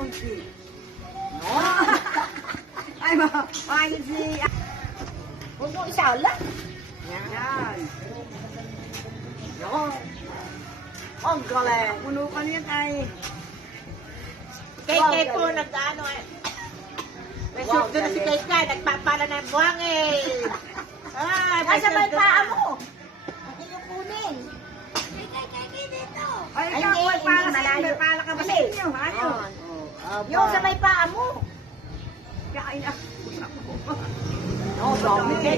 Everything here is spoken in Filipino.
unti. No? Ay, ayun si... Huwag mo isa lang. Yan. Yun. Ang galing. Puno ka niyan ay... Kay po nag-ano eh. May shoot doon na si Kay, nagpapala na yung buhangin. Nasa may paa mo. Ang iyong kunin. Kay, dito. Ay, Ay, ikaw, hindi, may pala hindi, sa inyo. malayo. May pala ka ba sa Hindi. inyo? Ano? Yung sa may paa mo. Kain ako. Oh, dami. Kay,